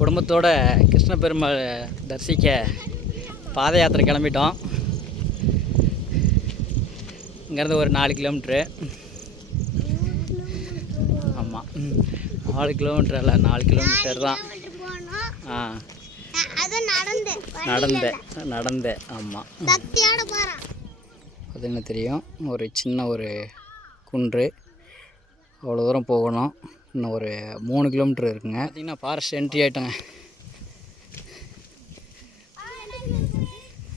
குடும்பத்தோட கிருஷ்ண பெருமாள் தரிசிக்க பாத யாத்திரை கிளம்பிட்டோம். இங்கேருந்து ஒரு 4 கிலோமீட்ரு. ஆமாம், 4 கிலோமீட்டர் இல்லை, 4 கிலோமீட்டர் தான். நடந்தேன். ஆமாம், அது என்ன தெரியும், ஒரு சின்ன ஒரு குன்று, அவ்வளோ தூரம் போகணும். இன்னும் ஒரு 3 கிலோமீட்டர் இருக்குங்க. பார்த்திங்கன்னா ஃபாரஸ்ட் என்ட்ரி ஆகிட்டோங்க.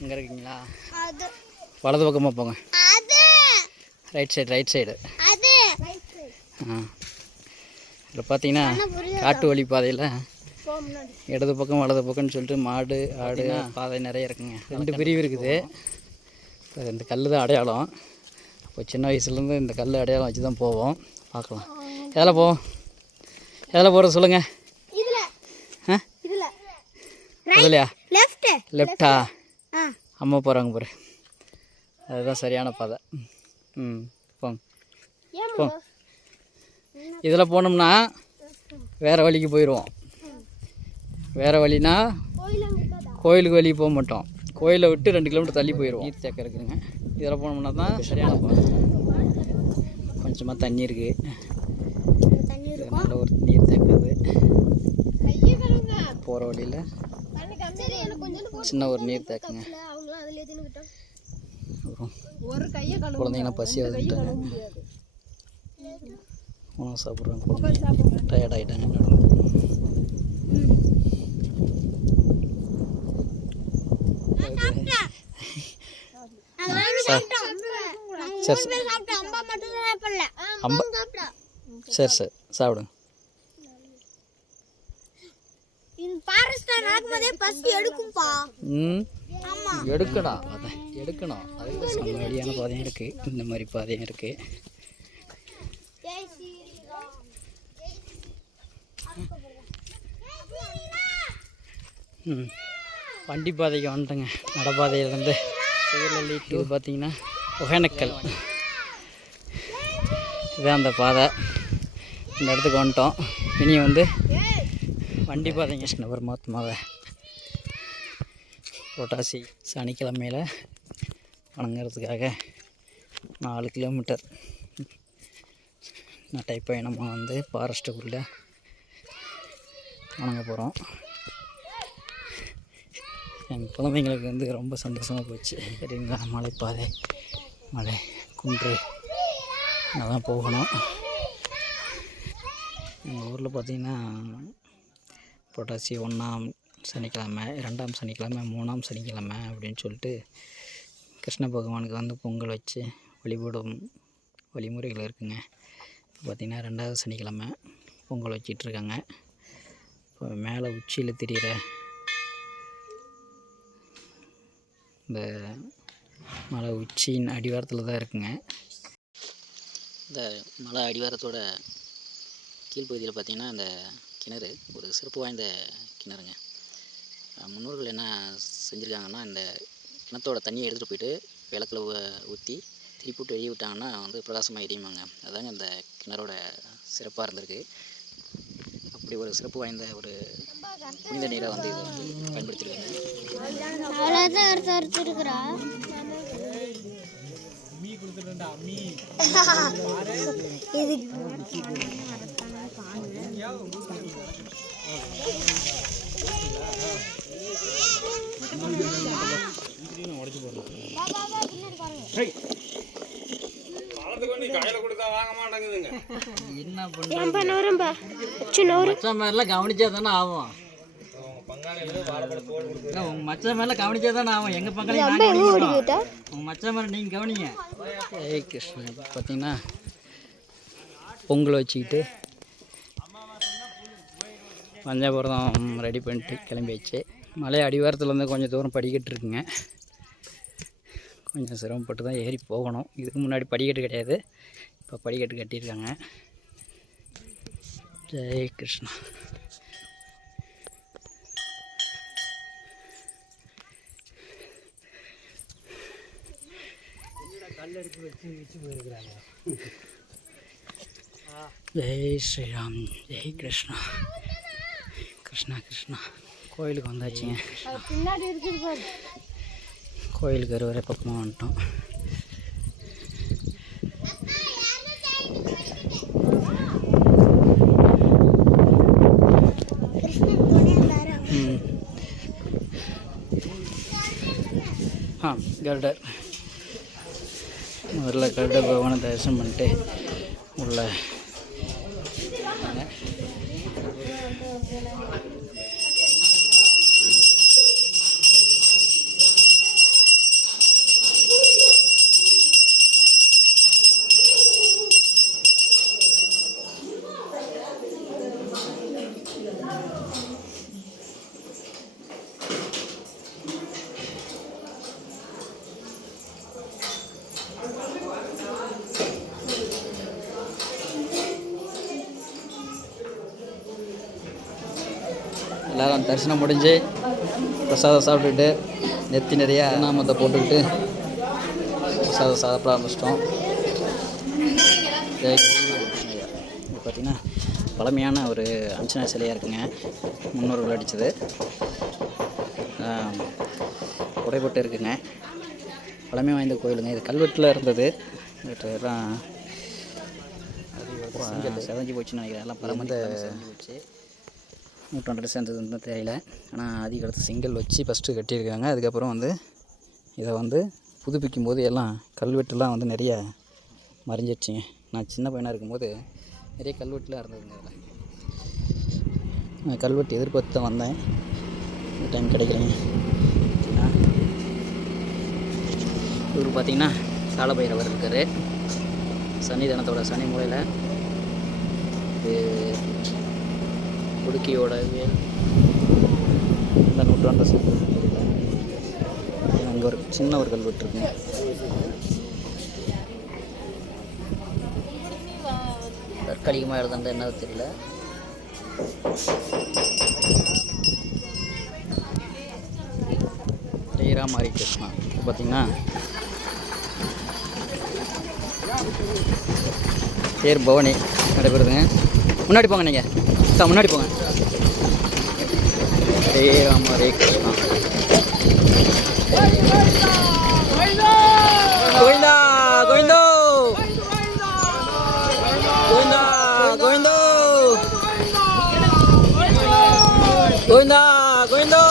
இங்கே இருக்கீங்களா? வலது பக்கமாக போங்க. Right side. இதில் பார்த்தீங்கன்னா காட்டு வழி பாதையில் இடது பக்கம் வலது பக்கம்னு சொல்லிட்டு மாடு ஆடு பாதை நிறைய இருக்குங்க. 2 பிரிவு இருக்குது. இந்த கல் தான் அடையாளம். இப்போ சின்ன வயசுலேருந்து இந்த கல் அடையாளம் வச்சு தான் போவோம். பார்க்கலாம். எதில் போவோம்? எதில் போகிறது சொல்லுங்கள். இல்லையா? லெஃப்டா? அம்மா போகிறாங்க பாரு, அதுதான் சரியான பாதை. போங்க. இதில் போனோம்னா வேறு வழிக்கு போயிடுவோம். வேறு வழினா கோயிலுக்கு வெளியே போக மாட்டோம். கோயிலை விட்டு 2 கிலோமீட்டர் தள்ளி போயிடுவோம். நீர் தேக்கம் இருக்குதுங்க. இதில் போனோம்னா தான் சரியான பாதை. கொஞ்சமாக தண்ணி இருக்குது. நல்ல ஒரு நீர் தேக்குது. போகிற வழியில் சின்ன ஒரு நீர் தேக்குங்க. குழந்தைங்களாம் பசி வந்துட்டாங்க, உணவு சாப்பிட்றாங்க, டயர்ட் ஆகிட்டாங்க. சரி சாப்பிடுங்க. எடுக்கணும். அதுக்கு சமவெளியான பாதையும் இருக்குது, இந்த மாதிரி பாதையும் இருக்குது. வண்டி பாதைக்கு வந்துட்டேங்க. நடப்பாதையிலேருந்து சிவலல்லி இது பார்த்திங்கன்னா ஒகேனக்கல், இதுதான் அந்த பாதை. இந்த இடத்துக்கு வந்துட்டோம். இனி வண்டி பாதைங்க. கிருஷ்ண பரமாத்மாவை புரட்டாசி சனிக்கிழமையில் வணங்குறதுக்காக 4 கிலோமீட்டர் நடைப்பயணமாக ஃபாரஸ்ட்டுக்குள்ளே வணங்க போகிறோம். எங்கள் குழந்தைங்களுக்கு ரொம்ப சந்தோஷமாக போச்சு. சரிங்களா? மலைப்பாதை, மலை, குன்று அதான் போகணும். எங்கள் ஊரில் பார்த்திங்கன்னா புரட்டாசி 1ஆம் சனிக்கிழமை, 2ஆம் சனிக்கிழமை, 3ஆம் சனிக்கிழமை அப்படின்னு சொல்லிட்டு கிருஷ்ண பகவானுக்கு பொங்கல் வச்சு வழிபடும் வழிமுறைகள் இருக்குங்க. இப்போ பார்த்திங்கன்னா 2ஆவது சனிக்கிழமை பொங்கல் வச்சிட்ருக்காங்க. இப்போ மேலே உச்சியில் தெரிகிற இந்த மலை உச்சியின் அடிவாரத்தில் தான் இருக்குங்க. இந்த மலை அடிவாரத்தோட கீழ்ப்பகுதியில் பார்த்திங்கன்னா இந்த கிணறு ஒரு சிறப்பு வாய்ந்த கிணறுங்க. முன்னோர்கள் என்ன செஞ்சுருக்காங்கன்னா, இந்த கிணத்தோட தண்ணியை எடுத்துகிட்டு போயிட்டு விளக்கில் ஊற்றி திருப்பிவிட்டு வெளியே விட்டாங்கன்னா பிரகாசமாக எரியுமாங்க. அதுதாங்க இந்த கிணறோட சிறப்பாக இருந்திருக்கு. அப்படி ஒரு சிறப்பு வாய்ந்த ஒரு புனித நீரை இதை பயன்படுத்தியிருக்காங்க. கவனிச்சா தானே ஆகும். மச்ச மேல கவனிச்சா தானே ஆகும். எங்க பக்கம் உங்க மச்ச மேல நீங்க கவனிங்க. கிருஷ்ணன் பார்த்தீங்கன்னா பொங்கல் வச்சுக்கிட்டு பஞ்சாபுரம் ரெடி பண்ணிட்டு கிளம்பியாச்சு. மலை அடிவாரத்தில் கொஞ்சம் தூரம் படிக்கட்டு இருக்குங்க. கொஞ்சம் சிரமப்பட்டு தான் ஏறி போகணும். இதுக்கு முன்னாடி படிக்கட்டு கிடையாது, இப்போ படிக்கட்டு கட்டியிருக்காங்க. ஜெய் கிருஷ்ணா. கல் எடுத்து வச்சு போயிருக்கிறாங்க. ஜெய் ஸ்ரீராம், ஜெய் கிருஷ்ணா. கிருஷ்ணா கிருஷ்ணா. கோயிலுக்கு வந்தாச்சுங்க. கோயிலுக்கு அறுவரை பக்கமாக வந்துட்டோம். கருடர் முதல்ல கருடர் பகவானை தரிசனம் பண்ணிட்டு உள்ள எல்லோரும் தரிசனம் முடிஞ்சு பிரசாதம் சாப்பிட்டுட்டு நெத்தி நிறைய நாமத்தை போட்டுக்கிட்டு பிரசாதம் சாப்பிட ஆரம்பிச்சிட்டோம். இது பார்த்திங்கன்னா பழமையான ஒரு அஞ்சனா சிலையாக இருக்குங்க. முன்னோர்கள் அடித்தது உடைப்பட்டு இருக்குங்க. பழமை வாய்ந்த கோயிலுங்க. இது கல்வெட்டில் இருந்தது. எல்லாம் செதஞ்சு போச்சுன்னு நினைக்கிறேன். எல்லாம் பரமந்த செதஞ்சு போச்சு. நூற்றாண்டு சேர்ந்ததுன்னு தெரியல. ஆனால் அதிக காலத்து செங்கல் வச்சு ஃபஸ்ட்டு கட்டியிருக்காங்க. அதுக்கப்புறம் இதை புதுப்பிக்கும் போது எல்லாம் கல்வெட்டுலாம் நிறைய மறைஞ்சிடுச்சிங்க. நான் சின்ன பையனாக இருக்கும்போது நிறைய கல்வெட்டுலாம் இருந்ததுங்க. அதில் நான் கல்வெட்டு எதிர்பார்த்து தான் வந்தேன். இந்த டைம் கிடைக்கலைங்க. இவர் பார்த்திங்கன்னா சாலபைரவர் இருக்கார். சன்னிதானத்தோட சனி மூலையில் குடுக்கியோட வேல் இந்த நூற்றாண்டு அங்கே ஒரு சின்ன ஒரு கல்வெட்டு இருக்குங்க. தற்காலிகமாக எழுதுனது என்னது தெரியல. ஸ்ரீராம் ஹரி கிருஷ்ணா பார்த்திங்கன்னா தேர் பவனி நடைபெறுதுங்க. முன்னாடி போங்க, நீங்கள் முன்னாடி போங்க. ஸ்ரீராம் ஹரே கிருஷ்ணா. கோவிந்தா கோவிந்தோ கோவிந்தா கோவிந்தோ கோவிந்தா கோவிந்தோ.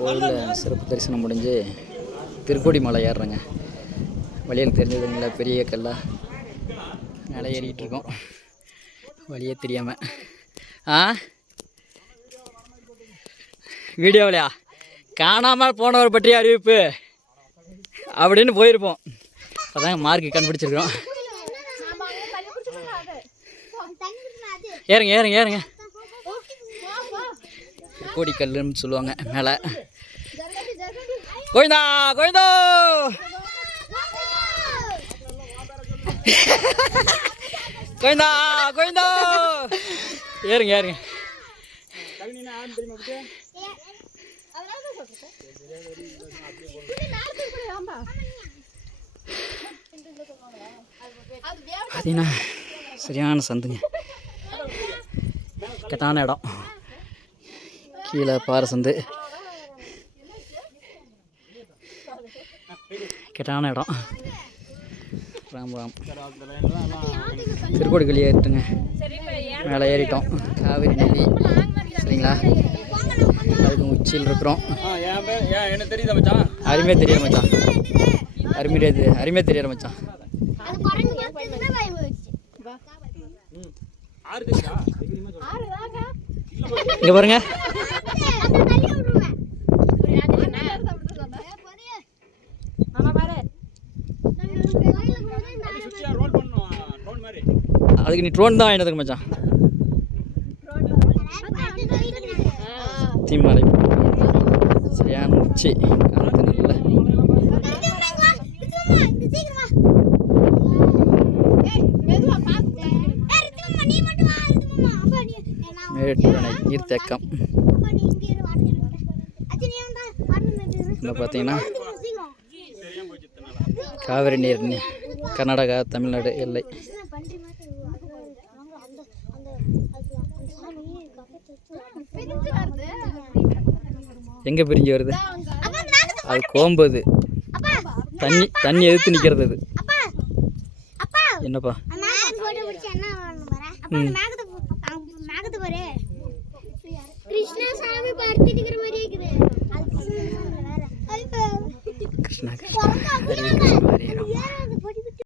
கோயிலில் சிறப்பு தரிசனம் முடிஞ்சு திருக்கோடி மலை ஏறுறேங்க. வழியில் தெரிஞ்சதுங்களா, பெரிய கல்லாக மேலே ஏறிக்கிட்டு இருக்கோம். வழியே தெரியாமல். வீடியோவிலையா காணாமல் போனவர் பற்றிய அறிவிப்பு அப்படின்னு போயிருப்போம். அதாங்க மார்க்கு கண்டுபிடிச்சிருக்கிறோம். ஏறுங்க ஏறுங்க ஏறுங்க. கோடிக்கல்லுன்னு சொல்லுவாங்க மேலே. கோவிந்தா கோவிந்தோ கோவிந்தா கோவிந்தோ. ஏறுங்க ஏறுங்க. பார்த்தீங்கன்னா சரியான சந்துங்க. கெட்டான இடம். கீழே பாறை சந்து. கெட்டான இடம். ராம் ராம். திருக்கோடிக்கல் ஏறிட்டுங்க. மேலே ஏறிட்டோம். காவிரி நதி சரிங்களா. அதுக்கு உச்சியில் இருக்கிறோம். அருமையாக தெரியுற மச்சான். அருமையாக தெரியுற மச்சான். இங்கே பாருங்க. அதுக்கு நீ ட்ரோன் தான் வாங்கினதுக்கு மச்சான். தீமலை உச்சி காற்று நல்ல மேட்டூர் அணை நீர்த்தேக்கம். இதில் பார்த்தீங்கன்னா காவிரி நீர் கர்நாடகா தமிழ்நாடு எல்லை. எங்கே பிரிஞ்சு வருது? அது கோம்பது தண்ணி தண்ணி எதிர்த்து நிற்கிறது. அது என்னப்பா?